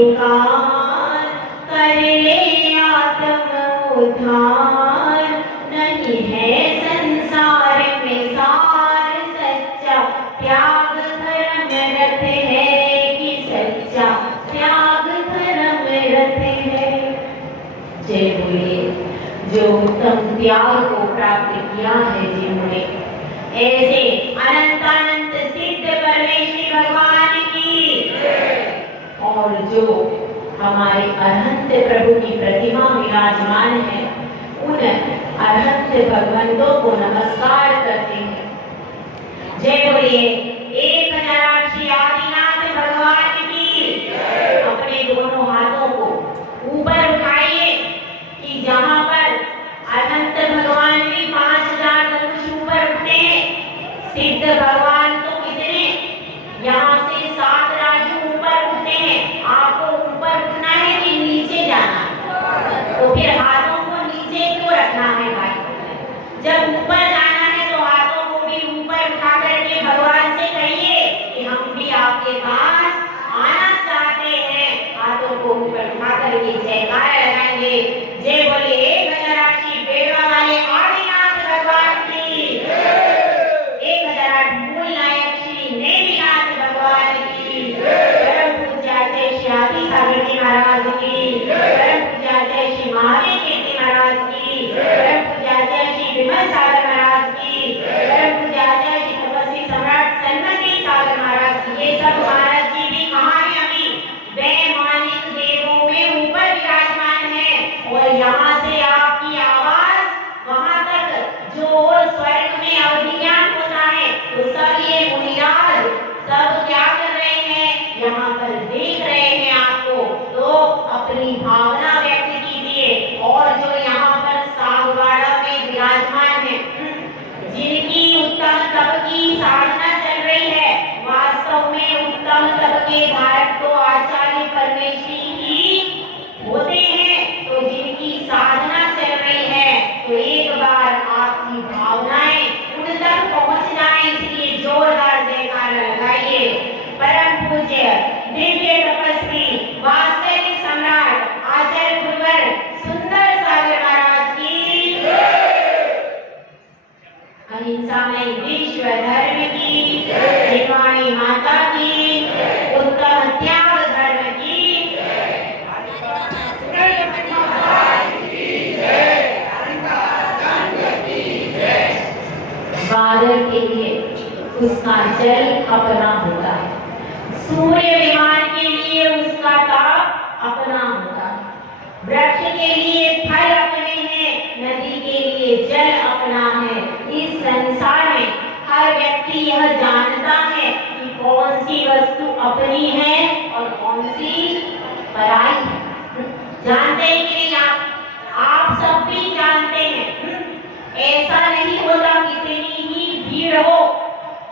पुकार, कर ले आत्म उद्धार। नहीं है संसार में सार सच्चा, त्याग धर्म रथ है कि सच्चा, त्याग धर्म रथ है। जय बोलिए। जो उत्तम त्याग को प्राप्त किया है जिन्होंने, ऐसे अनंत अनंत सिद्ध परमेश्वर भगवान की, और जो हमारे अरहंत प्रभु की प्रतिमा विराजमान है, उन अरहंत भगवंतों को नमस्कार करते हैं। जय बोलिए। 1008 श्री आदिनाथ भगवान की। अपने दोनों हाथों को ऊपर उठाइए कि जहां पर अनंत भगवान भी 5000 धनुष ऊपर उठते हैं, सिद्ध भगवान तो कितने, यहाँ से 7 राजू ऊपर उठते हैं। आपको ऊपर उठना है कि नीचे जाना है? तो फिर हाथों को नीचे क्यों रखना है भाई? जब ऊपर जाना है तो हाथों को भी ऊपर उठा करके भगवान से कहिए कि हम भी आपके पास आना चाहते हैं। हाथों को ऊपर उठा करके जयकारा लगाएंगे। जय बोलिए। 1008 बेड़वा वाले आदिनाथ भगवान की। 1008 मूल नायक श्री नेमिनाथ भगवान की। परम पूज्याचार्य श्री आदि सागर जी महाराज की। परम पूज्याचार्य श्री महावीर कीर्ति महाराज की। परम पूज्याचार्य श्री विमल सागर महाराज की। परम पूज्याचार्य श्री तपस्वी सम्राट सन्मति सागर महाराज की। ये सब महाराज जी भी कहाँ हैं अभी? वैमानिक देवों में ऊपर विराजमान है। और यहाँ से आपकी आवाज वहां तक जो स्वर्ग में अवधिज्ञान होता है, तो सब ये मुनिराज सब क्या कर रहे हैं? यहाँ पर देख रहे हैं आपको। तो अपनी भावना व्यक्त कीजिए। और जो यहाँ पर सागवाड़ा में विराजमान है, जिनकी उत्तम तप की साधना चल रही है, वास्तव में उत्तम तप के धारक तो आचार्य परमेश्वरी ही होते हैं। तो जिनकी साधना चल रही है, तो एक बार आपकी भावनाएं उन तक पहुंच जाए, इसलिए जोरदार जयकारा लगाइए। परम पूज्य दिव्य तपस्वी वात्सल्य सम्राट आचार्य गुरुवर सुंदर सागर महाराज की। अहिंसा में विश्व धर्म की। शिवानी माता की। उत्तम त्याग धर्म की। बादल के लिए उसका जल अपना होता है, सूर्य विमान के लिए उसका ताप अपना होता है, वृक्ष के लिए फल अपने हैं, नदी के लिए जल अपना है। इस संसार में हर व्यक्ति यह जानता है कि कौन सी वस्तु अपनी है और कौन सी पराई है। जानते हैं कि नहीं आप सब भी जानते हैं। ऐसा नहीं होता कितनी ही भीड़ हो,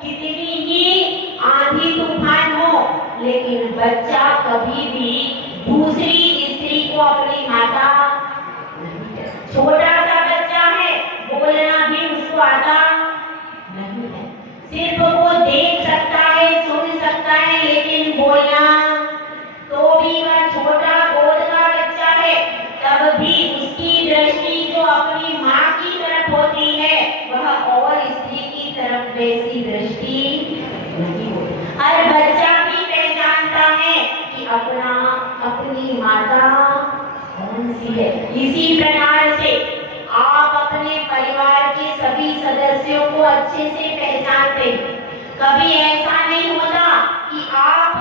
कितनी ही आंधी तूफान हो, लेकिन बच्चा कभी भी दूसरी स्त्री को अपनी माता, छोटा सा बच्चा है, बोलना भी उसको आता नहीं है। सिर्फ वो देख सकता है, सुन सकता है, लेकिन बोलना तो भी वह छोटा गोद का बच्चा है, तब भी उसकी दृष्टि जो अपनी माँ की तरफ होती है, वह और स्त्री की तरफ वैसी दृष्टि नहीं होती। हर बच्चा भी पहचानता है कि अपनी माता कौन सी है। इसी प्रकार से आप अपने परिवार के सभी सदस्यों को अच्छे से पहचानते हैं। कभी ऐसा नहीं होता कि आप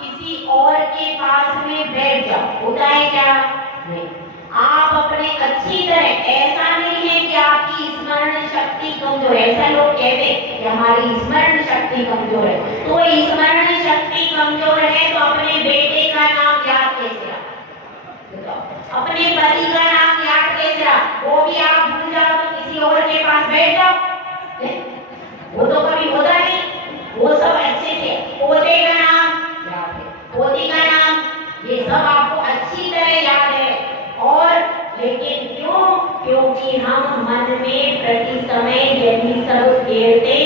किसी और के पास में बैठ जाओ, होता है क्या? नहीं। आप अपने अच्छी तरह, ऐसा नहीं है कि आपकी स्मरण शक्ति कमजोर है। ऐसा लोग कहते हैं कि हमारी स्मरण शक्ति कमजोर है। तो स्मरण शक्ति कमजोर है तो अपने बेटे का नाम याद कैसे रहा? अपने पति का नाम याद कैसे रहा? वो भी आप भूल जाओ तो किसी और के पास बैठ जाओ, वो तो कभी होता नहीं। वो सब अच्छे से, पोते का नाम याद है, पोती का नाम, ये सब आपको अच्छी तरह याद है। और लेकिन क्यों? क्योंकि हम मन में प्रति समय यही सब घेरते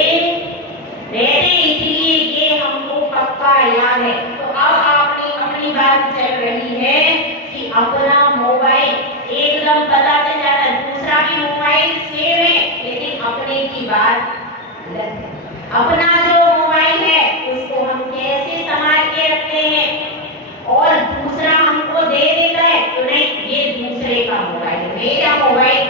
रहते, इसलिए ये हमको पक्का याद है। तो अब आपने अपनी बात चल रही है कि अपना मोबाइल एकदम पता चल जाता है, दूसरा भी मोबाइल सेम है लेकिन अपने की बात अलग है। अपना जो मोबाइल है उसको हम कैसे संभाल के रखते हैं और दूसरा हमको दे देता है तो नहीं, ये दूसरे का मोबाइल, मेरा मोबाइल।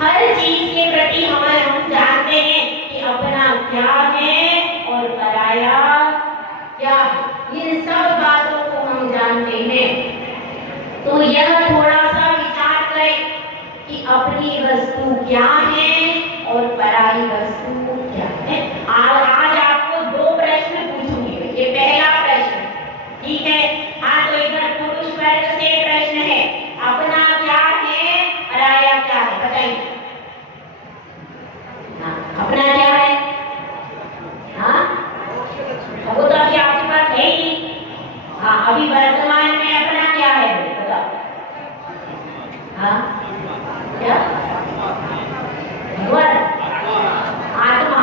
हर चीज के प्रति हम जानते हैं कि अपना क्या है और पराया क्या है, इन सब बातों को हम जानते हैं। तो यह थोड़ा सा विचार करें कि अपनी वस्तु क्या है और पराई वस्तु क्या है। आज आपको दो प्रश्न पूछूंगी, ये पहला प्रश्न, ठीक है। हाँ, तो इधर पुरुष वर्ग से प्रश्न है, अपना क्या है पराया क्या है, बताइए। हाँ, अपना क्या है? हाँ, वो तो अभी आपके पास है ही। हाँ, अभी वर्तमान में अपना क्या है बताओ। हाँ, क्या? भगवान, आत्मा।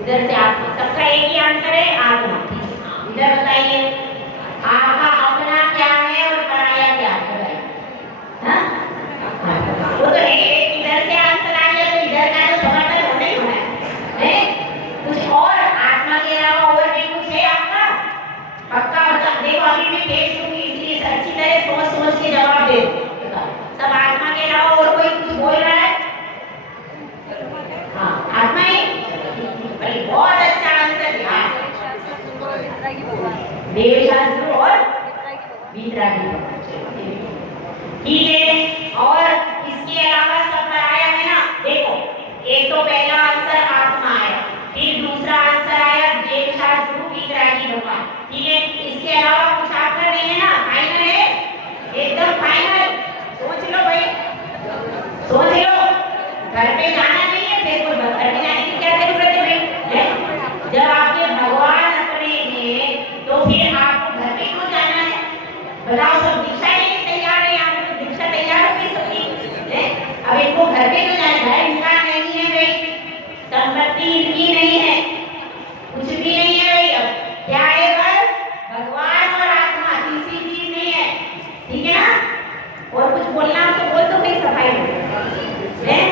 इधर से आत्मा, सबका एक ही आंसर है, आत्मा। इधर बताइए, आपका अपना क्या है और पराया क्या है? हाँ, वो तो इधर से आंसर आ गया तो इधर का तो समर्थन होना ही होना है। कुछ और आत्मा के अलावा और भी कुछ है आपका? पक्का बता, देखो अभी मैं टेस्ट दूंगी इसलिए अच्छी तरह सोच के जवाब दे। सब आत्मा के अलावा और कोई कुछ बोल रहा है? हाँ, आत्मा ही। बहुत अच्छा आंसर दिया। देवशास्त्र और वितरागी, ठीक है। और इसके अलावा सब पराया है ना। देखो, एक तो पहला आंसर आत्मा आया, फिर दूसरा आंसर आया देवशास्त्र वितरागी भगवान, ठीक है। इसके अलावा कुछ आपका नहीं है ना, फाइनल है, एकदम फाइनल। सोच लो भाई, सोच लो, घर पे जाना नहीं है, फिर कोई घर पे जाने की क्या जरूरत है भाई? जब आपके भगवान अपने हैं तो फिर आपको घर पे क्यों जाना है? बताओ, सब दीक्षा लेने तैयार है, यहाँ पे तो दीक्षा तैयार हो गई सबकी। अब इनको घर पे क्यों जाना है? इनका नहीं है भाई, संपत्ति इनकी नहीं है, कुछ भी नहीं है भाई। अब क्या है? बस भगवान और आत्मा, तीसरी चीज नहीं है, ठीक है ना। और कुछ बोलना तो बोल दो भाई, सफाई है।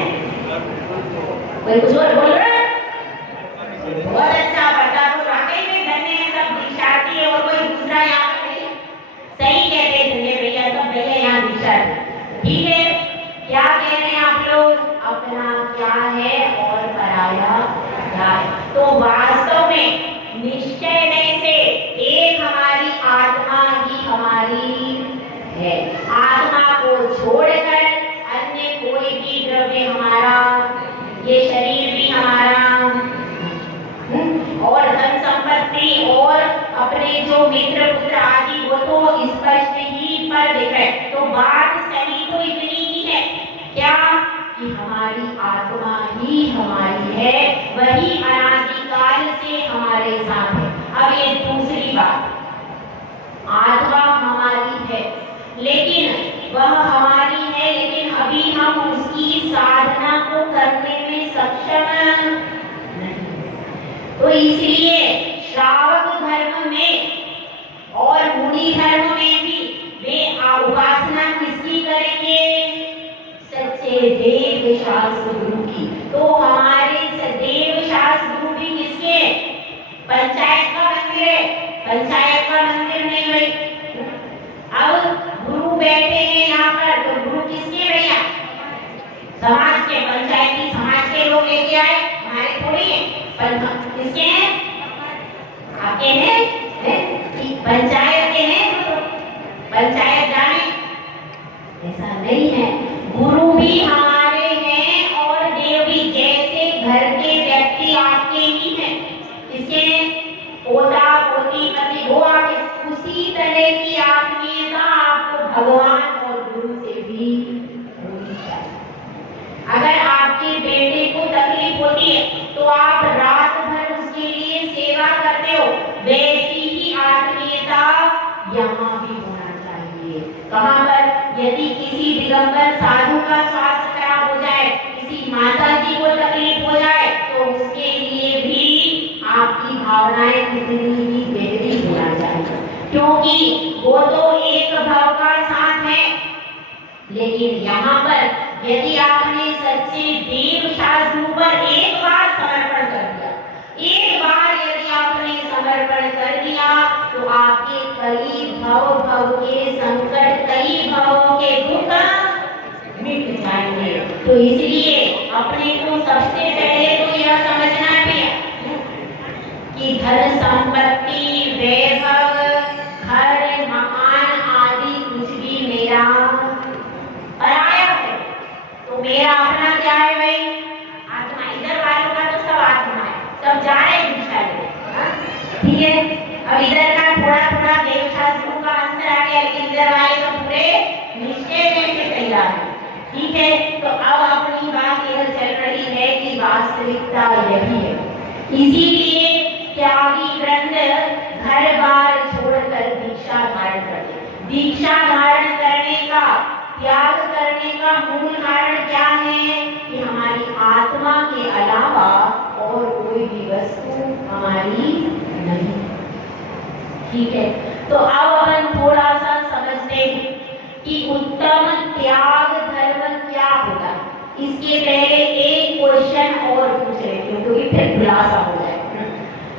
कोई कुछ और बोल रहा है? बहुत अच्छा, बता दो, वाकई में धन्य है सब दीक्षार्थी है। और कोई दूसरा यहाँ पर नहीं, सही कहते हैं धन्य भैया, सब भैया यहाँ दीक्षार्थी, ठीक है। क्या कह रहे हैं आप लोग? अपना क्या है और पराया क्या है। तो वास्तव में निश्चय नहीं से एक हमारी आत्मा ही हमारी है। आत्मा को छोड़कर अन्य कोई भी द्रव्य हमारा, ये शरीर भी हमारा, और धन संपत्ति और अपने जो मित्र पुत्र आदि वो तो स्पष्ट ही पर दिख रहे। तो बात सही तो इतनी ही है क्या कि हमारी आत्मा ही हमारी है, वही अनादिकाल से हमारे साथ है। अब ये दूसरी बात, आत्मा हमारी है लेकिन वह हमारी है, लेकिन अभी हम उसकी साधना को करने में सक्षम नहीं। तो इसलिए श्रावक धर्म में और मुनि धर्म में भी वे उपासना किसकी करेंगे? सच्चे देव शास्त्र गुरु की। तो हमारे देव शास्त्र गुरु भी किसके? पंचायत का मंदिर है, पंचायत का मंदिर नहीं भाई। अब गुरु बैठे हैं यहाँ पर, तो गुरु किसके भैया? समाज के, पंचायती समाज के लोग लेके आए, हमारे थोड़ी है। किसके हैं? आपके हैं? पंचायत के हैं, पंचायत जाने, ऐसा नहीं है। गुरु भी हमारे हैं और देव भी, जैसे घर के व्यक्ति आपके ही हैं, किसके? पोता पोती पति वो आपके, उसी तरह की आत्मीयता आपको भगवान और गुरु से भी होनी चाहिए। अगर आपके बेटे को तकलीफ होती है तो आप रात भर उसके लिए सेवा करते हो, वैसी ही आत्मीयता यहाँ भी होना चाहिए। कहाँ पर? यदि किसी दिगंबर साधु का स्वास्थ्य खराब हो जाए, किसी माता जी को तकलीफ हो जाए, तो उसके लिए भी आपकी भावनाएं कितनी ही गहरी होना चाहिए। क्योंकि वो तो एक भाव का साथ है। लेकिन यहाँ पर यदि आपने सच्चे देव शास्त्रों पर एक बार समर्पण कर दिया, एक बार यदि आपने समर्पण कर दिया, तो आपके कई भव के संकट, कई भवों के दुख मिट जाएंगे। तो इसलिए अपने को सबसे पहले तो यह समझना है कि धन संपत्ति, वैभव, घर, मकान आदि कुछ भी मेरा पराया है। तो मेरा अपना क्या है भाई? आत्मा। इधर वालों का तो सब आत्मा है, सब जा रहे हैं दिशा में, ठीक है। अब इधर का थोड़ा थोड़ा देव शास्त्रों का अंतर आ गया, लेकिन इधर वाले तो पूरे निश्चय में से तैयार है, ठीक है। तो अब अपनी बात यह चल रही है कि वास्तविकता यही है। इसीलिए त्यागी वृंद घर बार छोड़कर दीक्षा धारण करते। दीक्षा धारण करने का, त्याग करने का मूल कारण क्या है? कि हमारी आत्मा के अलावा और कोई भी वस्तु हमारी नहीं, ठीक है। तो अब अपन थोड़ा सा समझते हैं कि उत्तम त्याग धर्म क्या होता है। इसके पहले एक क्वेश्चन और पूछ लेते हैं, क्योंकि फिर खुलासा हो जाए।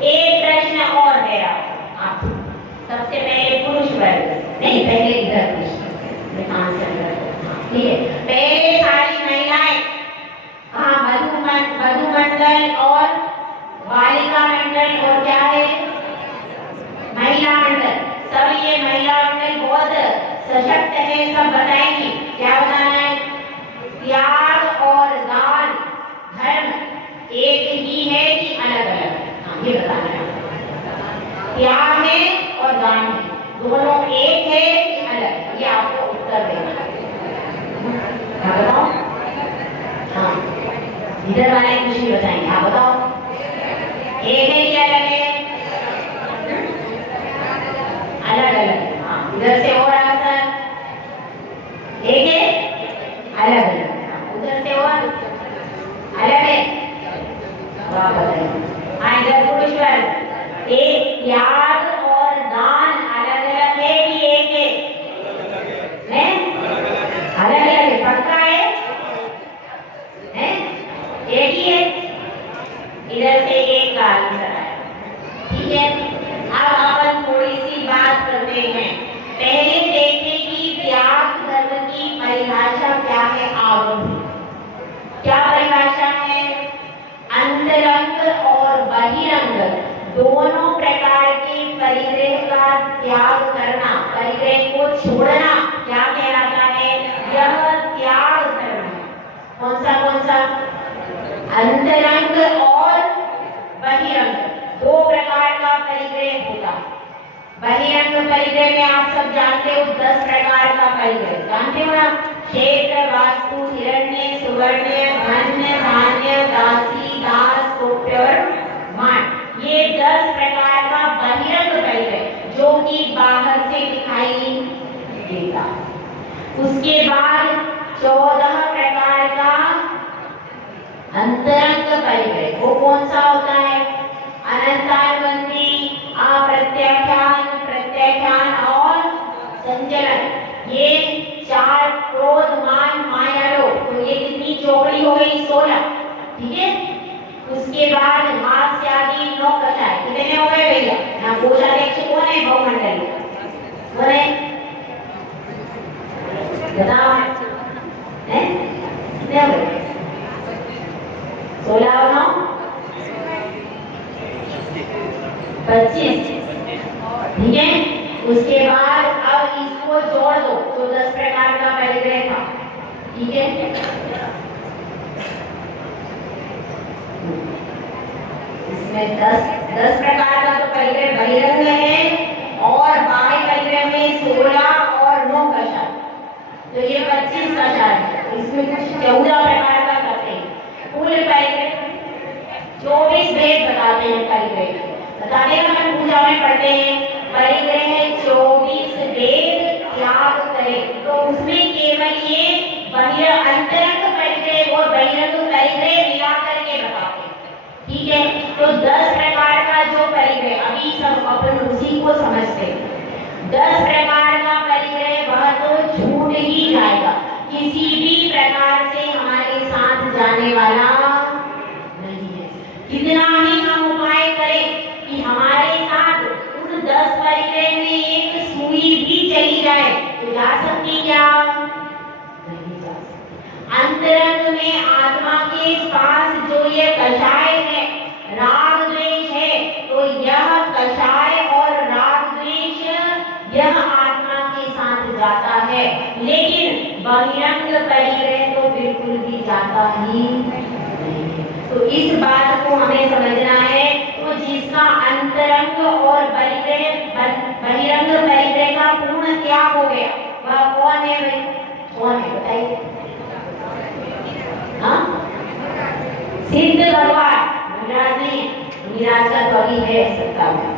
एक प्रश्न और है आप सबसे पहले पुरुष वर्ग, नहीं पहले इधर ठीक है। पहले सारी महिलाएं, हाँ, मधु मंडल और बालिका मंडल और क्या है, महिला मंडल, सब ये महिला मंडल बहुत सशक्त है, सब बताएंगे क्या बताना है। त्याग और दान धर्म एक ही है कि अलग अलग? हाँ, ये बताना है। त्याग में और दान में दोनों एक है कि अलग? ये आपको उत्तर देना है। हाँ बताओ। हाँ, इधर वाले कुछ नहीं बताएंगे, आप बताओ। एक है कि अलग है? अलग अलग। हाँ, इधर से और आंसर एक है, अलग अलग। उधर से और अलग है, आप बताइए। हाँ, इधर पुरुष वर्ग, एक त्याग और दान अलग अलग है कि एक है? अलग अलग है, पक्का है? एक ही है। इधर से एक का आंसर आया, ठीक है। अब अपन थोड़ी सी बात करते हैं। पहले देखें कि त्याग धर्म की परिभाषा क्या है। आरंभ क्या परिभाषा है? अंतरंग और बहिरंग दोनों प्रकार के परिग्रह का त्याग करना, परिग्रह को छोड़ना क्या कहलाता है? यह त्याग धर्म है। कौन सा? अंतरंग और बहिरंग, दो प्रकार का परिग्रह होता। बहिरंग परिग्रह में आप सब जानते हो 10 प्रकार का परिग्रह, जानते हो ना? क्षेत्र, वास्तु, हिरण्य, सुवर्ण, धन्य, धान्य, दासी, दास, कोप्य और मान। ये 10 प्रकार का बहिरंग परिग्रह जो कि बाहर से दिखाई देता। उसके बाद 14 प्रकार का अंतरंग परिग्रह। वो कौन सा होता है? अनंतानुबंधी, अप्रत्याख्यान, प्रत्याख्यान और संचलन। ये 4 क्रोध, मान, माया, लोभ। तो ये कितनी चौकड़ी हो गई? 16, ठीक है। उसके बाद हास्य आदि 9 कषाय। कितने हो गए भैया? यहाँ कोषाध्यक्ष कौन है? बहुमंडली कौन है? बताओ, कितने हो गए? 16 और 9 25, ठीक है। उसके बाद अब इसको जोड़ दो तो 10 प्रकार का परिग्रह था, ठीक है। इसमें 10 प्रकार का तो परिग्रह बहिरंग है और बाह्य परिग्रह में 16 और 9 कषाय, तो ये 25 कषाय है। इसमें कुछ 14 प्रकार का करते हैं। कुल परिग्रह 24 भेद बताते हैं। परिग्रह बताते हैं, हम पूजा में पढ़ते हैं परिग्रह 24 भेद त्याग करे, तो उसमें केवल ये बहिरंग, अंतरंग परिग्रह और बहिरंग परिग्रह मिला करके बताते हैं, ठीक है। तो 10 प्रकार का जो परिग्रह, अभी सब अपन उसी को समझते हैं। 10 प्रकार का परिग्रह वह तो छूट ही जाएगा, किसी भी प्रकार से हमारे साथ जाने वाला नहीं है। कितना ही हम उपाय करें कि हमारे साथ उन 10 परिग्रह में एक सुई भी चली जाए तो जा सकती क्या? नहीं जा सकती। अंतरंग में आत्मा के पास जो ये कषाय है, राग द्वेष है, तो यह कषाय और राग द्वेष यह आत्मा के साथ जाता है, लेकिन बहिरंग परिग्रह तो बिल्कुल भी जाता ही नहीं है। तो इस बात को हमें समझना है। तो जिसका अंतरंग और बहिरंग परिग्रह का पूर्ण त्याग हो गया वह कौन है भाई? कौन है बताइए? सिद्ध भगवान, निराशा तो अभी है सत्ता में।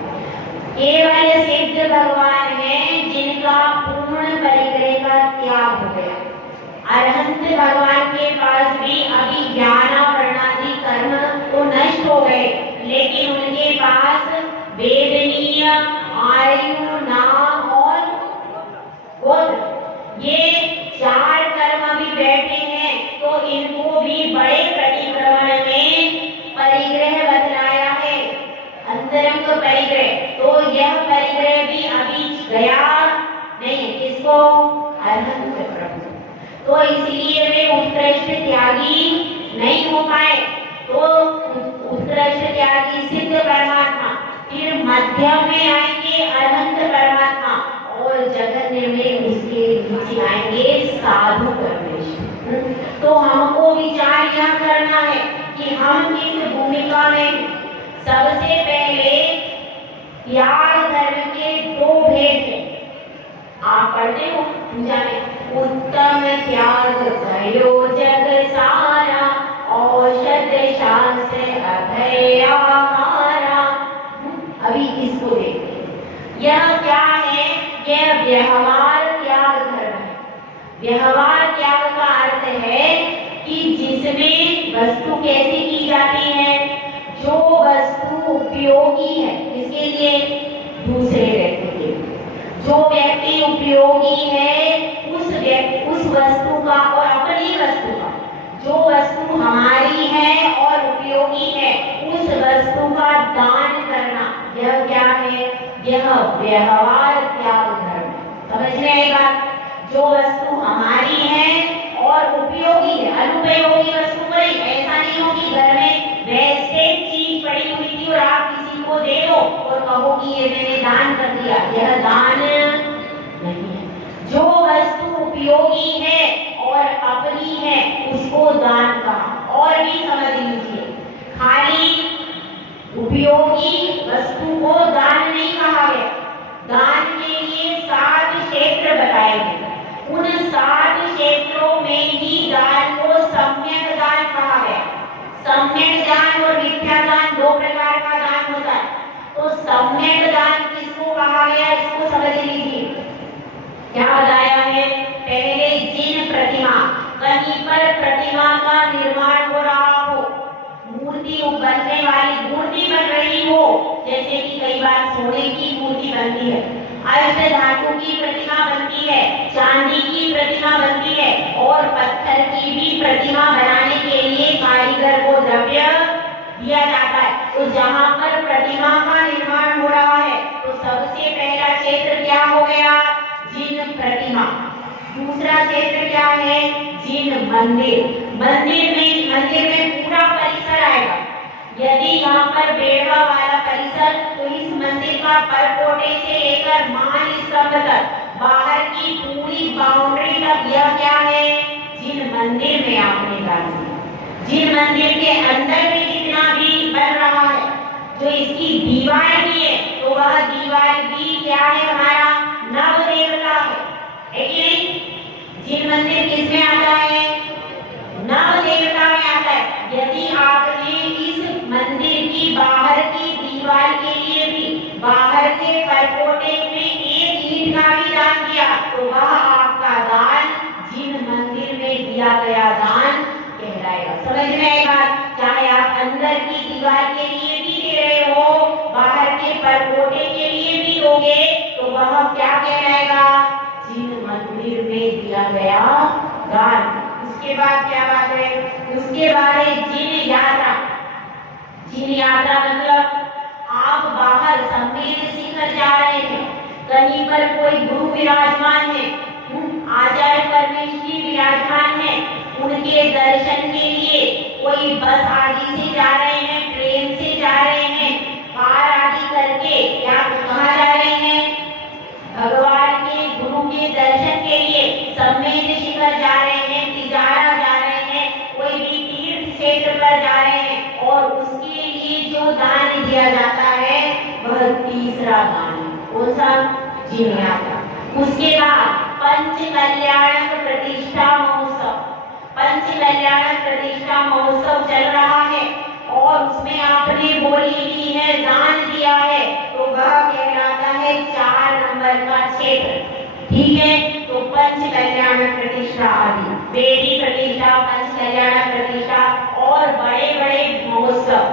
केवल सिद्ध भगवान है जिनका पूर्ण परिग्रह का त्याग हो गया। अरहंत भगवान के पास भी अभी ज्ञान वर्णादि कर्म तो नष्ट हो गए, लेकिन उनके पास वेदनीय, आयु, नाम और गोत्र ये 4 कर्म भी बैठे हैं। तो इनको भी बड़े प्रतिक्रमण में परिग्रह बतलाया है, अंतरंग परिग्रह। तो यह परिग्रह भी अभी गया नहीं, किसको? अरहंत प्रभु। तो इसलिए वे उत्कृष्ट त्यागी नहीं हो पाए। तो उत्कृष्ट त्यागी सिद्ध परमात्मा, फिर मध्य में आएंगे अरहंत परमात्मा, और जगन्य में उसके नीचे आएंगे साधु परमेश्वर। तो हमको विचार यह करना है कि हम इस भूमिका में सबसे पहले त्याग धर्म के 2 भेद हैं। आप पढ़ते हो पूजा में, उत्तम त्याग भयो जग सारा, औषध शास्त्र अभय आहारा। अभी इसको देखते हैं। यह क्या है? यह व्यवहार त्याग धर्म है। व्यवहार त्याग का अर्थ है कि जिसमें वस्तु कैसी की जाती है? जो वस्तु उपयोगी है, किसके लिए? दूसरे व्यक्ति के लिए। जो व्यक्ति उपयोगी है उस वस्तु का और अपनी वस्तु का, जो वस्तु हमारी है और उपयोगी है उस वस्तु का दान करना, यह क्या है? यह व्यवहार त्याग धर्म। समझ में आएगा? जो वस्तु हमारी है और उपयोगी है, अनुपयोगी वस्तु पड़ी, ऐसा नहीं हो कि घर में वैसे चीज पड़ी हुई थी और आप किसी को दे दो और कहो कि ये मैंने दान कर दिया, यह दान नहीं है। जो वस्तु उपयोगी है और अपनी है उसको दान कहा। और भी समझ लीजिए, खाली उपयोगी वस्तु को दान नहीं कहा गया। दान के लिए 7 क्षेत्र बताए गए। उन 7 क्षेत्रों में ही दान को सम्यक दान कहा गया। सम्यक दान और मिथ्या दान 2 प्रकार का दान होता है। तो सम्यक दान किसको कहा गया, इसको समझ लीजिए। क्या बताया है? पहले जिन प्रतिमा, कहीं पर प्रतिमा का निर्माण हो रहा हो, मूर्ति बनने वाली मूर्ति बन रही हो, जैसे कि कई बार सोने की मूर्ति बनती है, अष्ट धातु की प्रतिमा बनती है, चांदी की प्रतिमा बनती है, और पत्थर की भी प्रतिमा बनाने के लिए कारीगर को द्रव्य दिया जाता है। तो जहाँ पर प्रतिमा का निर्माण हो रहा है तो सबसे पहला क्षेत्र क्या हो गया? जिन प्रतिमा। दूसरा क्षेत्र क्या है? जिन मंदिर। मंदिर में पूरा परिसर आएगा। यदि यहाँ पर बेढ़ा वाला परिसर, तो इस मंदिर का परकोटे से लेकर मान स्तंभ तक बाहर की पूरी बाउंड्री तक यह क्या है? जिन मंदिर में आपने डाली। जिन मंदिर के अंदर में जितना भी बन रहा है, जो इसकी दीवार भी है, तो वह दीवार भी क्या है? हमारा नव देवता है कि नहीं? जिन मंदिर किसमें आता है? नव देवता में आता है। यदि आपने इस मंदिर की बाहर की दीवार के लिए भी बाहर के परकोटे में 1 ईंट का भी दान किया, तो वह आपका दान जिन मंदिर में दिया गया दान कहलाएगा। समझ में आएगा? चाहे आप अंदर की दीवार के लिए भी दे रहे हो, बाहर के परकोटे के लिए भी दोगे, तो वह क्या में दिया गया दान। उसके बाद क्या बात है, उसके बाद है जिन यात्रा। जिन यात्रा मतलब आप बाहर संमेलन सीखकर जा रहे हैं, कहीं पर कोई गुरु विराजमान है, आचार्य परमेश्वरी विराजमान है, उनके दर्शन के लिए कोई बस आदि से जा रहे हैं, ट्रेन से जा रहे हैं, कार आदि करके, या कहाँ जा रहे हैं, भगवान के गुरु के दर्शन के लिए सम्मेद शिखर जा रहे हैं, तिजारा जा रहे हैं, कोई भी तीर्थ क्षेत्र पर जा रहे हैं, और उसके लिए जो दान दिया जाता है वह तीसरा दान है। कौन सा? जिन यात्रा। उसके बाद पंच कल्याणक प्रतिष्ठा महोत्सव। पंच कल्याणक प्रतिष्ठा महोत्सव चल रहा है और उसमें आपने बोली ली है, दान दिया है, तो वह कहलाता है 4 नंबर का क्षेत्र। ठीक है, तो पंच कल्याणक प्रतिष्ठा आदि, बेटी प्रतिष्ठा, पंच कल्याणक प्रतिष्ठा और बड़े बड़े महोत्सव,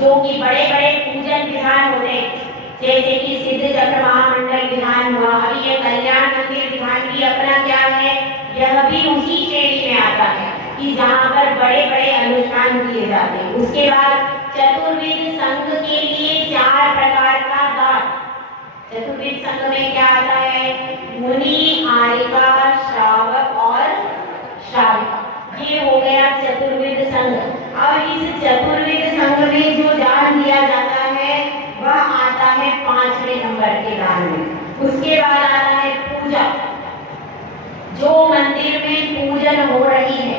जो कि बड़े बड़े पूजन विधान होते हैं, जैसे कि सिद्ध चक्र महामंडल विधान हुआ, अभी ये कल्याण मंदिर विधान भी अपना क्या है, यह भी उसी श्रेणी में आता है कि जहाँ पर बड़े बड़े अनुष्ठान किए जाते हैं। उसके बाद चतुर्वेद संघ के लिए 4 प्रकार का दान। चतुर्वेद संघ में क्या आता है? मुनि, आर्यिका, श्रावक और श्राविका। ये हो गया चतुर्वेद संघ। अब इस चतुर्वेद संघ में जो दान दिया जाता है वह आता है 5वें नंबर के दान में। उसके बाद आता है पूजा। जो मंदिर में पूजन हो रही है,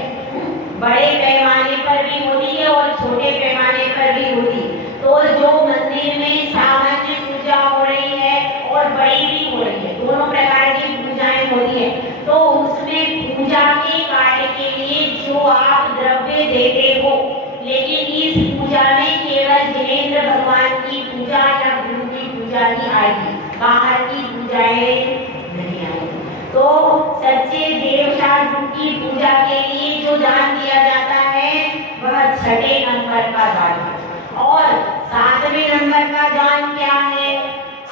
बड़े पैमाने पर भी होती है और छोटे पैमाने पर भी होती है, तो जो मंदिर में सामान्य पूजा हो रही है और बड़ी भी हो रही है, दोनों प्रकार की पूजाएं होती है, तो उसमें पूजा के कार्य के लिए जो आप द्रव्य देते हो, लेकिन इस पूजा में केवल जिनेंद्र भगवान की पूजा या गुरु की पूजा ही आएगी, बाहर की पूजाएं नहीं आएगी। तो सच्चे देव साधु की पूजा के लिए जो दान दिया जाता है वह 6ठे नंबर का दान है। और 7वें नंबर का दान क्या है?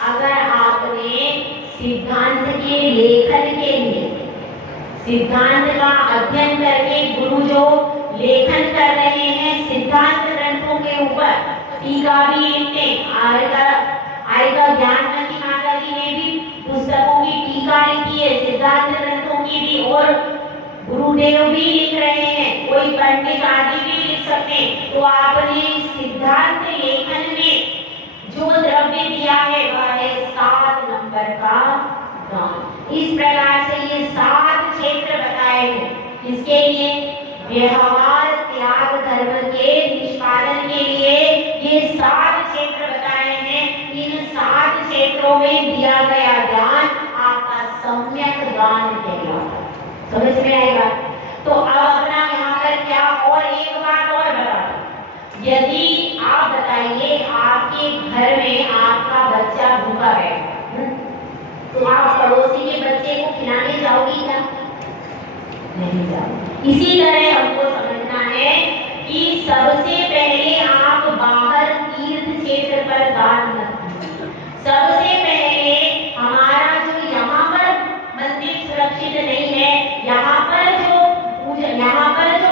अगर आपने सिद्धांत के लेखन के लिए, सिद्धांत का अध्ययन करके गुरु जो लेखन कर रहे हैं सिद्धांत ग्रंथों के ऊपर, टीका भी लिखते, आएगा ज्ञानवंती माता जी ने भी पुस्तकों की टीका लिखी है, सिद्धांत ग्रंथों की भी, और गुरुदेव भी लिख रहे हैं, कोई पंडित आदि भी लिख सकते हैं। तो आपने सिद्धांत लेखन में जो द्रव्य दिया है वह है 7 नंबर का दान। इस प्रकार से ये 7 क्षेत्र बताए हैं, किसके लिए? व्यवहार त्याग धर्म के निष्पादन के लिए ये 7 क्षेत्र बताए हैं। इन 7 क्षेत्रों में दिया गया दान आपका सम्यक दान कहलाता है। समझ में आएगा? तो अब अपना यहाँ पर क्या, और एक बात और बता, यदि आप बताइए आपके घर में आपका बच्चा भूखा है, तो आप पड़ोसी के बच्चे को खिलाने जाओगी क्या? नहीं जाओगी। इसी तरह हमको समझना है कि सबसे पहले आप बाहर तीर्थ क्षेत्र पर दान मत कीजिए। सबसे पहले हमारा जो यहाँ पर मंदिर सुरक्षित नहीं है, यहाँ पर जो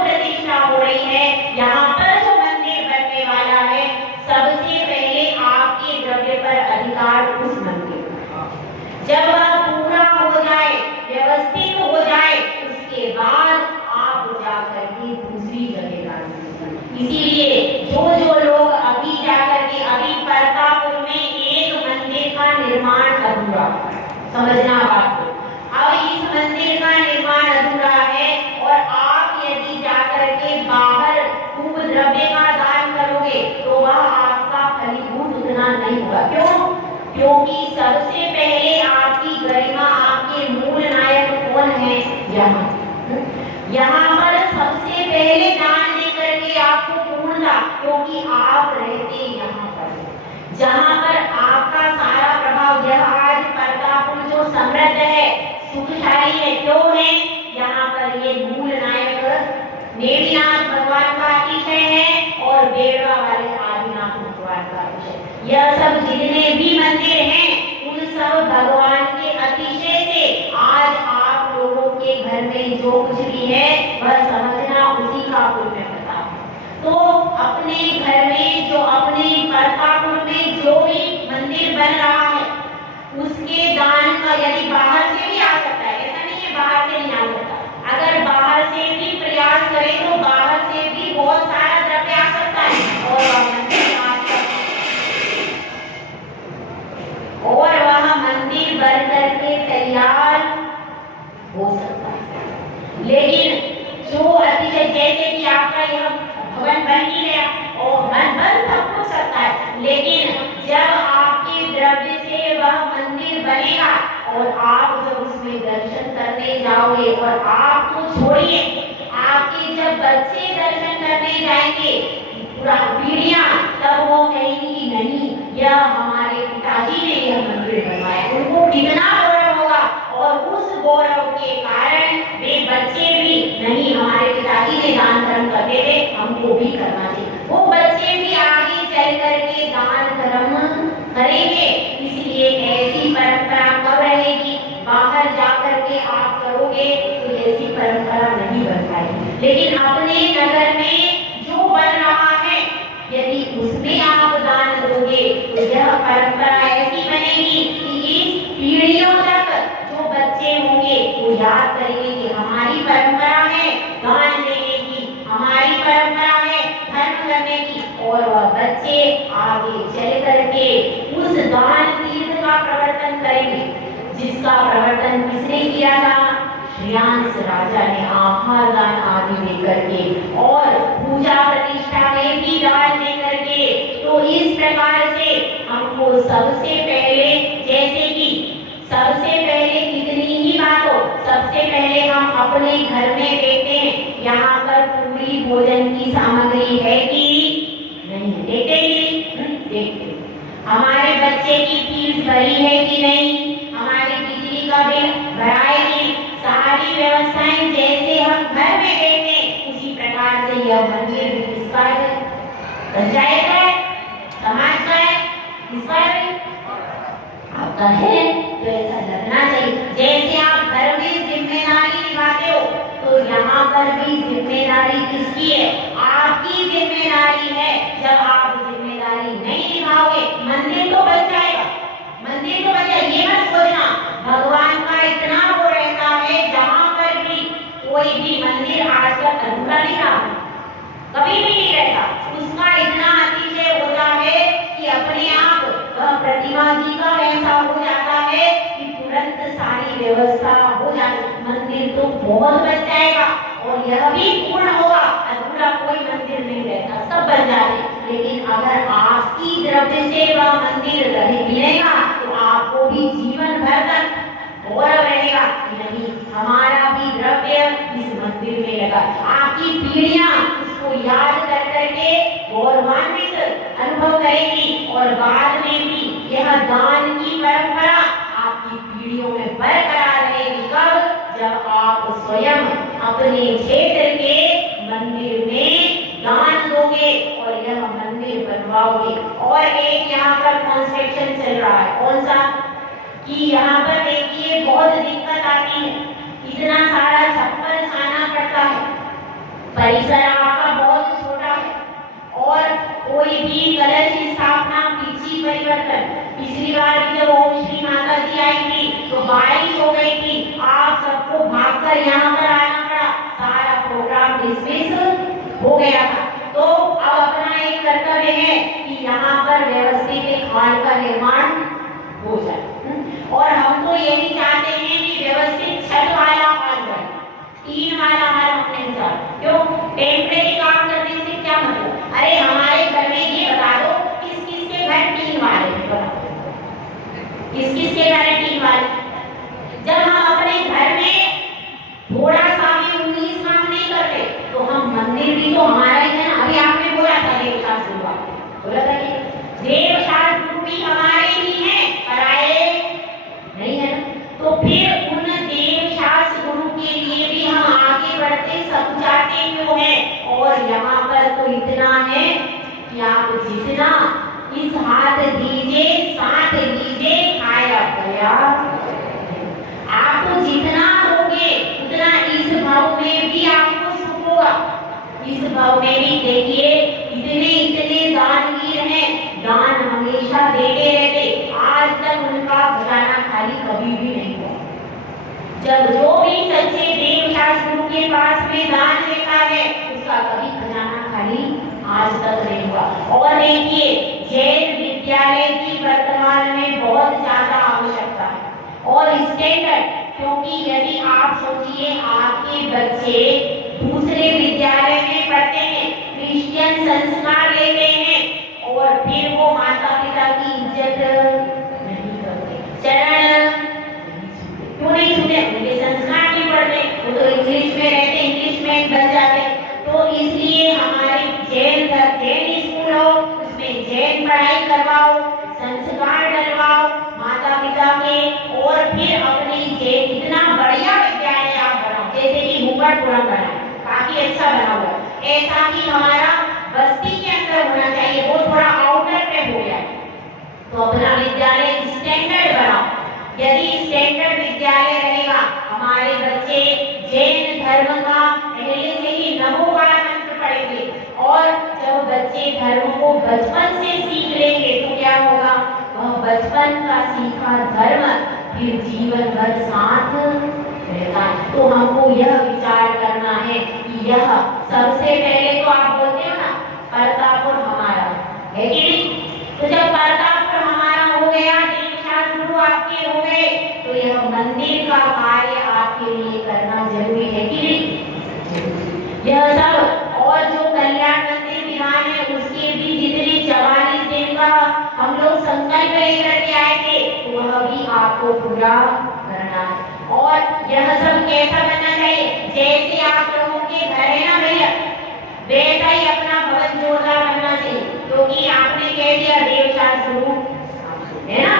प्रतिष्ठा हो रही है, यहाँ पर जो मंदिर बनने वाला है, सबसे पहले आपके द्रव्य पर अधिकार उस मंदिर का। जब वह पूरा हो जाए, व्यवस्थित हो जाए, उसके बाद आप जाकर के दूसरी जगह दान करें। इसीलिए जो लोग अभी जाकर के, अभी परतापुर में एक मंदिर का निर्माण अधूरा, समझना बात को, अब इस मंदिर का निर्माण अधूरा है और आप यदि जाकर के बाहर खूब द्रव्य का दान करोगे तो वह आपका फलीभूत उतना नहीं होगा। क्यों? क्योंकि सबसे पहले आपकी गरिमा, आपके मूल नायक कौन है? यहाँ पर सबसे पहले दान दे करके आपको पूर्णता, क्योंकि आप रहते यहाँ पर, जहाँ पर आपका सारा प्रभाव, यह आज परतापुर जो समृद्ध है, सुखशाली है, क्यों है? यहाँ पर ये मूल नायक नेमिनाथ भगवान का अतिशय है और बेड़वा वाले आदिनाथ भगवान का अतिशय। यह सब जितने भी मंदिर हैं उन सब भगवान के अतिशय से आज आप लोगों के वह समझना उसी का पुण्य होता है। तो अपने घर में जो अपने कर्तापुर में जो भी मंदिर बन रहा है उसके दान का, यदि बाहर से भी आ सकता है, ऐसा नहीं है बाहर से नहीं आ सकता, अगर बाहर से भी प्रयास करें तो बाहर से भी बहुत सारा द्रव्य आ सकता है और वह मंदिर बन करके तैयार हो सकता है। लेकिन जो अतिशय, जैसे कि आपका यह भवन बन ही गया और बन सब हो सकता है, लेकिन जब आपके द्रव्य से वह मंदिर बनेगा और आप जब उसमें दर्शन करने जाओगे, और आप तो छोड़िए, आपके जब बच्चे दर्शन करने जाएंगे पूरा पीढ़ियां, तब वो कहेंगी कि नहीं यह हमारे पिताजी ने यह मंदिर बनवाया, उनको कितना गौरव होगा। और उस गौरव के कारण वे बच्चे भी, नहीं हमारे पिताजी ने दान धर्म करते थे, हमको भी करना चाहिए, वो बच्चे भी आगे चल करके दान धर्म करेंगे। इसलिए ऐसी परंपरा कब रहेगी, बाहर जाकर के आप करोगे तो ऐसी परंपरा नहीं बन पाएगी। लेकिन अपने नगर में जो बन रहा है, यदि उसमें आप दान दोगे तो यह परंपरा ऐसी बनेगी कि इस पीढ़ियों तक जो बच्चे होंगे वो याद करेंगे कि हमारी परंपरा है दान देने की, हमारी परंपरा है धर्म करने की, और वह बच्चे आगे चल करके उस दान तीर्थ का प्रवर्तन करेंगे, जिसका प्रवर्तन किसने किया था, श्रेयांश राजा ने आहार दान आदि देकर के और पूजा प्रतिष्ठा में भी दान देकर के। तो इस प्रकार से हमको सबसे पहले, जैसे कि सबसे पहले कितनी ही बातों, सबसे पहले हम अपने घर में देखते हैं यहाँ पर पूरी भोजन की सामग्री है कि नहीं, देखते ही देखते, हमारे बच्चे की फीस भरी है कि नहीं, हमारी बिजली का बिल भरा है कि, सारी व्यवस्थाएं जैसे हम घर में देखते हैं उसी प्रकार से यह मंदिर भी किसका है, पंचायत का है, समाज का है, किसका है, आपका है। तो ऐसा लगना चाहिए, जैसे आप घर में जिम्मेदारी निभाते हो तो यहाँ पर भी जिम्मेदारी किसकी है, आपकी जिम्मेदारी है। जब आप जिम्मेदारी नहीं निभाओगे मंदिर तो बच जाएगा, मंदिर तो बच जाएगा, ये मत सोचना भगवान का इतना वो रहता है, जहाँ पर भी कोई भी मंदिर आज तक अधूरा नहीं रहा, कभी भी नहीं रहता, उसका इतना अतिशय होता है कि अपने आप वह प्रतिमा जी का ऐसा हो जाता है कि तुरंत सारी व्यवस्था हो जाती, मंदिर तो बहुत बच जाएगा और यह भी पूर्ण होगा, अधूरा कोई मंदिर नहीं रहता, सब बन जाते। लेकिन अगर आपकी द्रव्य से वह मंदिर मिलेगा तो आपको भी जीवन भर तक गौरव रहेगा कि नहीं हमारा भी द्रव्य इस मंदिर में लगा, आपकी पीढ़ियां उसको याद कर करके गौरवान्वित अनुभव करेगी और बाद में भी यह दान की परंपरा आपकी पीढ़ियों में बरकरार रहेगी। कब, जब आप स्वयं अपने क्षेत्र के मंदिर में दान दोगे और यह मंदिर बनवाओगे। और एक यहाँ पर कंस्ट्रक्शन चल रहा है, कौन सा, कि यहाँ पर देखिए बहुत दिक्कत आती है, इतना सारा छप्पर छाना पड़ता है, परिसर आपका बहुत छोटा है और कोई भी कलश स्थापना पिछली परिवर्तन, पिछली बार जब ओम श्री माता जी आई थी तो बारिश हो गई थी, आप सबको भागकर यहाँ पर आना पड़ा, सारा प्रोग्राम डिसमिस हो गया था। तो अब अपना एक कर्तव्य है कि यहाँ पर व्यवस्थित एक हॉल का निर्माण हो जाए और हम तो यही चाहते हैं कि व्यवस्थित छत वाला हॉल बने, 3 वाला हॉल हम नहीं चाहते। क्यों, टेम्परेरी काम करने से क्या मतलब, अरे हमारे घर में ये बता दो किस किस के घर 3 वाले हैं, किस किस के घर 3 वाले। जब हम अपने घर में थोड़ा सा भी 19 काम नहीं करते तो हम मंदिर भी तो हमारा ही है ना। अभी आपने बोला था देवशास्त्र बोला था कि देवशास्त्र भी हमारे ही है, पराये नहीं है ना। तो फिर उन देवशास्त्र गुरु के लिए भी हम आगे बढ़ते समझाते क्यों हैं। और यहाँ पर तो इतना है कि आप जितना इस हाथ दीजिए साथ दीजिए खाया गया, आप तो जितना दोगे उतना इस भाव में भी आपको भाव में भी देखिए इतने दानवीर हैं, दान हमेशा देते रहते, आज तक उनका खजाना खाली कभी भी नहीं हुआ। जब जो भी सच्चे देवदास गुरु के पास में दान लेता है उसका कभी खजाना खाली आज तक नहीं हुआ। और देखिए जैन विद्यालय की वर्तमान में बहुत ज्यादा आवश्यकता है और स्टैंडर्ड, क्योंकि यदि आप सोचिए आपके बच्चे दूसरे विद्यालय में पढ़ते हैं, क्रिश्चियन संस्कार लेते हैं और फिर वो माता पिता की इज्जत नहीं करते, चरण क्यों नहीं छूते, उनके संस्कार नहीं पढ़ते, वो तो इंग्लिश में रहते, इंग्लिश में बन जाते। तो इसलिए हमारे जैन स्कूल हो उसमें जैन पढ़ाई करवाओ, संस्कार डलवाओ माता पिता के, और फिर अपने जैन इतना बढ़िया विद्यालय आप बनाओ, जैसे कि मुकुटपुरम बनाए काफी अच्छा बना हुआ, ऐसा कि हमारा बस्ती के अंदर होना चाहिए, वो थोड़ा आउटर पे हो गया है। तो अपना विद्यालय स्टैंडर्ड बनाओ, यदि स्टैंडर्ड विद्यालय रहेगा हमारे बच्चे जैन धर्म का पहले से ही नमोकार मंत्र पढ़ेंगे, और जब बच्चे धर्म को बचपन से सीख लेंगे तो क्या होगा, वह बचपन का सीखा धर्म फिर जीवन भर साथ रहता है। तो हमको यह विचार करना है कि यह सबसे पहले तो आप बोलते हो ना परतापुर हमारा है कि नहीं, तो जब परतापुर हमारा हो गया, गुरु आपके हो गए, तो यह मंदिर का कार्य आपके लिए करना जरूरी है कि नहीं। यह सब और जो कल्याण मंदिर विधान है उसके भी जितने 44 दिन का हम लोग संकल्प लेकर के आए थे तो वह भी आपको पूरा करना है। और यह सब कैसा बनना चाहिए, जैसे आप लोगों के घर है ना भैया, वैसा ही अपना भवन जोरदार बनना चाहिए, क्योंकि आपने कह दिया देवदास गुरु है ना,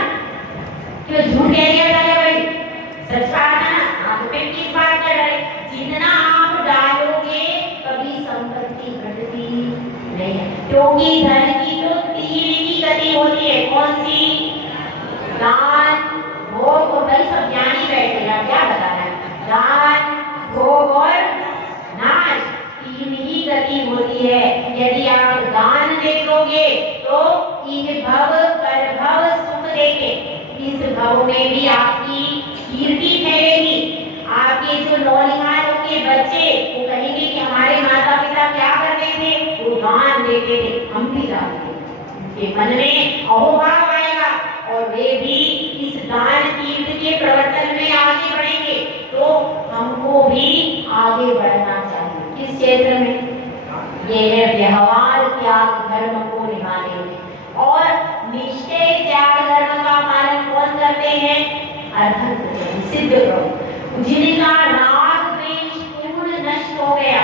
क्यों झूठ कह दिया था भाई, सच बात है ना, आप पे किस बात कर रहे, जितना आप डालोगे कभी संपत्ति घटती नहीं है, क्योंकि धन की तो 3 की गति होती है, कौन सी, दान भोग, तो भाई सब ज्ञानी बैठे हैं, क्या बताना है, दान भोग और नाश 3 ही गति होती है। यदि आप दान दे दोगे तो इह भव कर भव सुख देके इस भव में भी आपकी कीर्ति फैलेगी, आपके जो नौनिहाल के बच्चे वो कहेंगे कि हमारे माता पिता क्या करते थे, वो दान देते थे, हम भी जानते हैं, उनके मन में अहोभाव आएगा और वे भी इस दान कीर्ति के प्रवर्तन में आगे बढ़ेंगे। तो हमको भी आगे बढ़ना चाहिए किस क्षेत्र में, ये है व्यवहार त्याग धर्म को निभाने में। और निश्चय त्याग धर्म का पालन कौन करते हैं, अर्थात सिद्ध प्रभु, जिनका राग द्वेष पूर्ण नष्ट हो गया।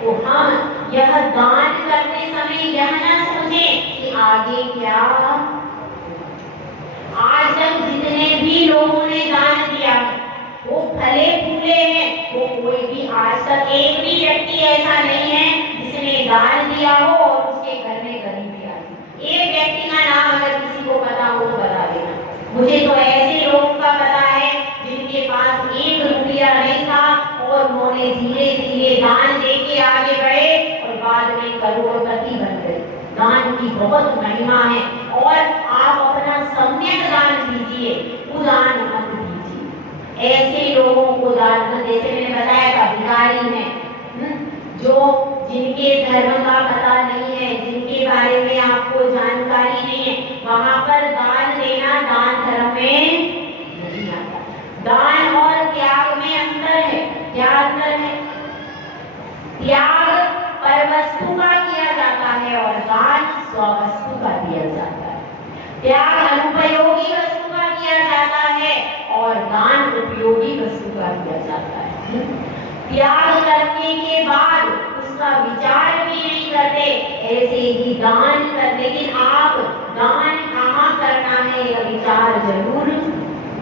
तो हम यह दान करते समय यह न सोचें कि आगे क्या, आज तक जितने भी लोगों ने दान दिया वो फले फूले हैं, वो कोई भी आज तक एक भी व्यक्ति ऐसा नहीं है जिसने दान दिया हो और उसके घर में गरीबी आई। एक व्यक्ति का नाम अगर किसी को पता हो तो बता देना, मुझे तो ऐसे लोगों का पता है जिनके पास 1 रुपया नहीं था और उन्होंने धीरे धीरे दान देके आगे बढ़े और बाद में करोड़पति बन गए। दान की बहुत महिमा है और आप अपना सम्यक दान दीजिए, उदान मत दीजिए। ऐसे लोगों को दान, जैसे मैंने बताया था भिखारी हैं जो जिनके धर्म का पता नहीं है, जिनके बारे में आपको जानकारी नहीं है, वहां पर दान देना दान धर्म में नहीं आता। दान और त्याग में अंतर है, क्या अंतर है, त्याग परवस्तु का किया जाता है और दान स्ववस्तु का दिया जाता है। त्याग अनुपयोगी वस्तु का किया जाता है और दान उपयोगी वस्तु का किया जाता है। त्याग करने के बाद उसका विचार भी नहीं करते, ऐसे ही दान कर, लेकिन आप दान कहाँ करना है यह विचार जरूर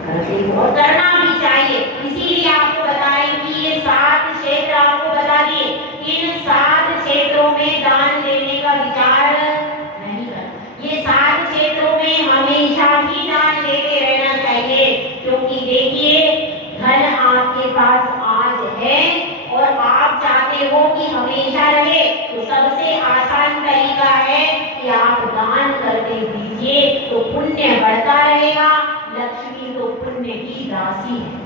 करते हो और करना भी चाहिए। इसीलिए आपको बताएं कि ये 7 क्षेत्र आपको बता दिए, इन 7 क्षेत्रों में दान देने का विचार नहीं करना। ये 7 क्षेत्रों में हमेशा ही दान देते रहना चाहिए, क्योंकि देखिए धन आपके पास आज है और आप चाहते हो कि हमेशा रहे, तो सब पुण्य की राशि है,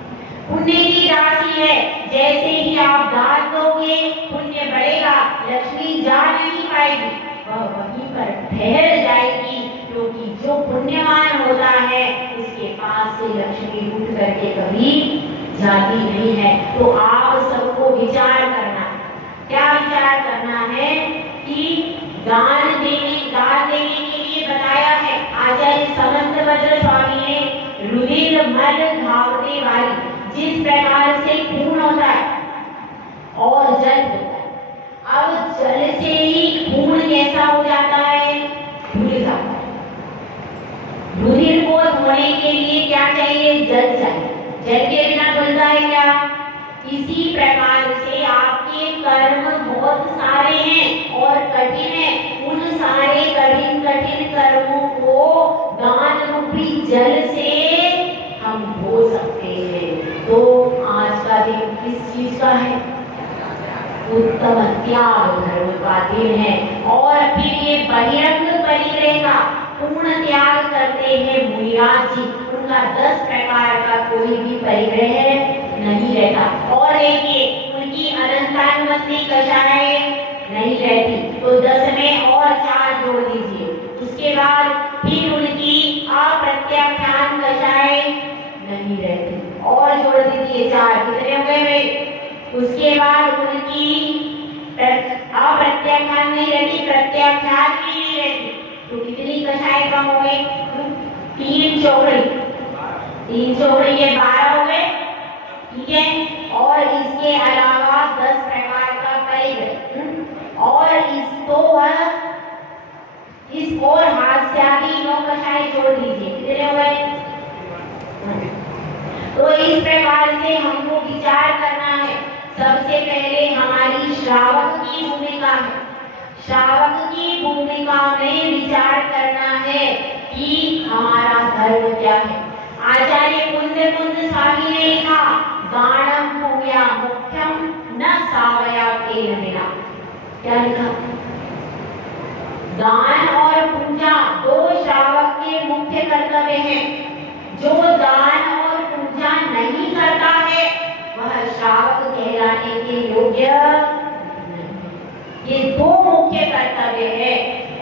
पुण्य की राशि है। जैसे ही आप दान दोगे पुण्य बढ़ेगा, लक्ष्मी जा नहीं पाएगी, वह वहीं पर ठहर जाएगी, क्योंकि जो पुण्यवान होता है उसके पास से लक्ष्मी उठ करके कभी जाती नहीं है। तो आप सबको विचार करना, क्या विचार करना है कि दान देने के लिए बताया है। आचार्य समंत भद्र स्वामी ने रुधिर मल धावते वाली, जिस प्रकार से खून होता है और जल होता है, अब जल से ही खून कैसा हो जाता है, धुल जाता है। रुधिर को धोने के लिए क्या चाहिए, जल चाहिए, जल के बिना धुलता है क्या। इसी प्रकार से आपके कर्म बहुत सारे हैं और कठिन है, उन सारे कठिन कर्मों को दान रूपी जल से हम धो सकते हैं। तो आज का दिन किस चीज का है, उत्तम त्याग धर्म का दिन है। और फिर ये बहिरंग परिग्रह का पूर्ण त्याग करते हैं मुनिराज जी, उनका 10 प्रकार का कोई भी परिग्रह नहीं रहता। और देखिए उनकी अनंतानुमति कषाय नहीं रहती, तो 10 में और 4 जोड़ दीजिए। उसके बाद फिर उनकी अप्रत्याख्यान कषाय नहीं रहती, और जोड़ दीजिए 4, कितने हो गए भाई। उसके बाद उनकी अप्रत्याख्यान नहीं रहती, प्रत्याख्यान भी नहीं रहती, तो कितनी कषाय कम हो गई, 3 चौकड़ी, 3 चौकड़ी ये 12 हो गए, ठीक है। और इसके अलावा 10 प्रकार का परिग्रह, और इस और हास्यादि 9 कषाय जोड़ दीजिए, कितने हो गए। तो इस प्रकार से हमको विचार करना है। सबसे पहले हमारी श्रावक की भूमिका है, श्रावक की भूमिका में विचार करना है कि हमारा धर्म क्या है। आचार्य कुंद स्वामी ने लिखा, दानम पूया मुख्यम न सावया तेन बिना। क्या लिखा, दान और पूजा 2 श्रावक के मुख्य कर्तव्य हैं। जो दान और पूजा नहीं करता है वह श्रावक कहलाने के योग्य नहीं। ये 2 मुख्य कर्तव्य है,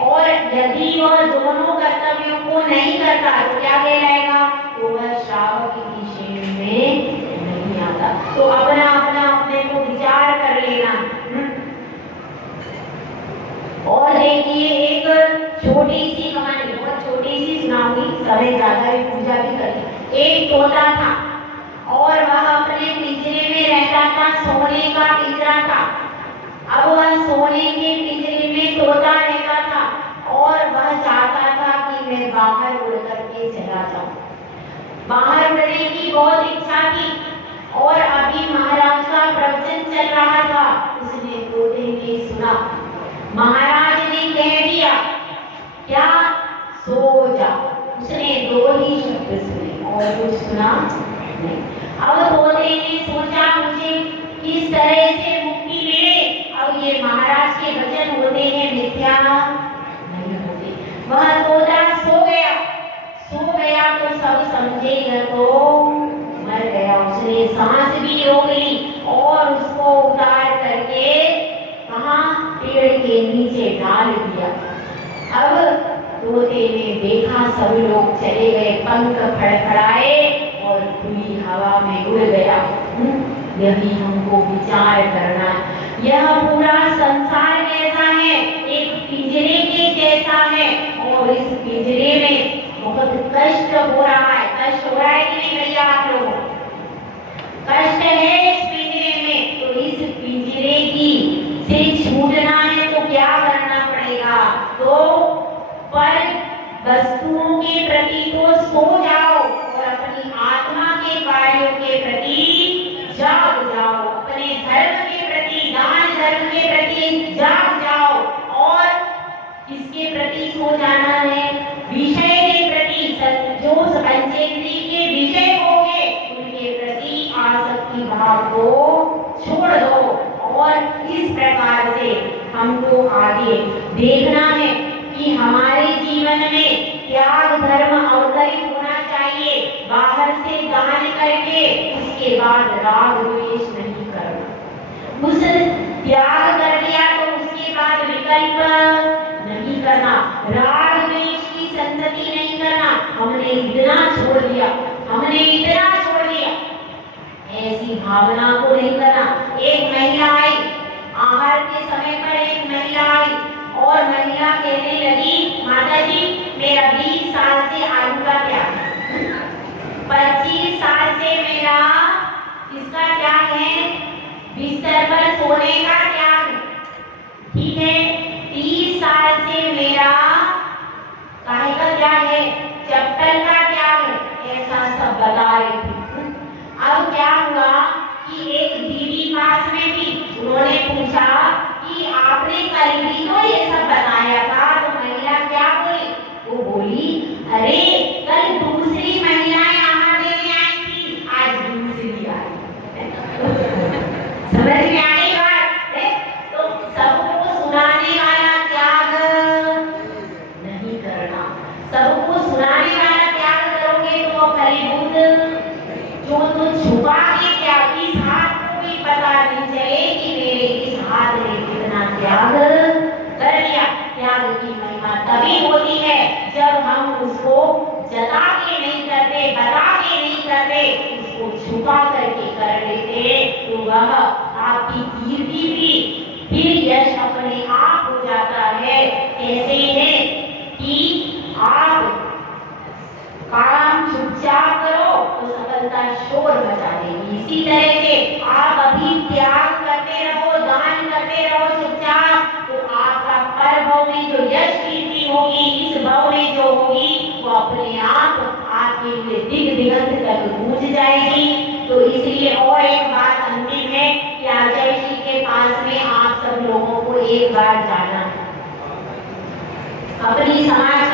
और यदि वह दोनों कर्तव्यों को नहीं करता तो क्या कहलाएगा, तो वह श्रावक की श्रेणी में नहीं आता। तो अपना अपने को विचार कर लेना। और देखिए एक छोटी सी कहानी, बहुत छोटी सी सुनाऊंगी, समय ज्यादा है, पूजा भी करें। एक तोता था और वह अपने पिंजरे में रहता था, सोने का पिंजरा था। अब वह सोने के पिंजरे में तोता रहता था और वह चाहता था कि मैं बाहर उड़ करके चला जाऊं। बाहर उड़ने की बहुत इच्छा थी, और अभी महाराज का प्रवचन चल रहा था। उसने तोते ने सुना, महाराज ने कह दिया क्या, सो जा। उसने 2 ही शब्द सुने और कुछ सुना नहीं। अब तोते ने सोचा मुझे किस तरह से मुक्ति मिले, अब ये महाराज के वचन होते हैं मिथ्या नहीं होते। वह तोता सो गया तो सब समझेगा तो मर गया। उसने सांस भी रोक ली और उसको उतार करके कहां, पेड़ के नीचे डाल दिया। अब तोते ने देखा सब लोग चले गए, पंख फड़फड़ाए और खुली हवा में उड़ गया। यही हमको विचार करना, यह पूरा संसार कैसा है, एक पिंजरे के जैसा है, और इस पिंजरे में बहुत कष्ट हो रहा है। कष्ट हो रहा है कि नहीं भैया, आप लोगों कष्ट है इस पिंजरे में। तो इस पिंजरे की से छूटना है तो क्या करना पड़ेगा, तो पर वस्तुओं के प्रति तो सो जाओ और अपनी आत्मा के कार्यों के प्रति जाग जाओ, अपने धर्म के प्रति, दान धर्म के प्रति जाग जाओ। और किसके प्रति सो जाना है, विषय के प्रति, जो पंचेंद्रिय के विषय होंगे उनके प्रति आसक्ति भाव को छोड़ दो। और इस प्रकार से हमको आगे देखना है कि हमारे जीवन में त्याग धर्म अवतरित होना चाहिए। बाहर से दान करके उसके बाद राग द्वेष नहीं करना। उस त्याग कर दिया तो उसके बाद विकल्प नहीं करना, राग द्वेष की संतति नहीं करना। हमने इतना छोड़ दिया, हमने इतना छोड़ दिया, ऐसी भावना को नहीं करना। एक महिला आई, आहार के समय पर एक महिला आई और महिला कहने लगी, माता जी मेरा 20 साल से आयु का त्याग है, 25 साल से मेरा इसका त्याग है, बिस्तर पर सोने का त्याग है, ठीक है, 30 साल से मेरा काहे का त्याग है, चप्पल का त्याग है, ऐसा सब बता रही थी। अब क्या हुआ कि एक दीदी पास में थी, उन्होंने पूछा कि आपने कल भी तो ये सब बताया था, तो महिला क्या बोली? वो बोली, अरे कल दूसरी महिलाएं आहार देने आई थी, आज दूसरी आई। समझ में आई बात है? तो सबको सुनाने वाला त्याग नहीं करना, सबको सुनाने वाला त्याग करोगे तो वो फलीभूत, जो तुम छुपा के त्याग, इस हाथ को भी पता नहीं चले कि मेरे इस हाथ ने कितना त्याग कर दिया। त्याग की महिमा तभी होती है जब हम उसको जता के नहीं करते, बता के नहीं करते, उसको छुपा करके कर लेते, तो वह आपकी कीर्ति भी फिर यश अपने आप हो जाता है। कैसे है कि आप काम चुपचाप करो तो सफलता शोर मचा देगी। इसी तरह से आप अभी त्याग करते रहो, दान करते रहो चुपचाप, तो आपका पर भाव में जो यश कीर्ति होगी, इस भाव में जो होगी, वो अपने आप आपके लिए दिग दिगंत तक गूंज जाएगी। तो इसलिए और एक बात अंतिम है कि अजय जी के पास में आप सब लोगों को एक बार जाना है, अपनी समाज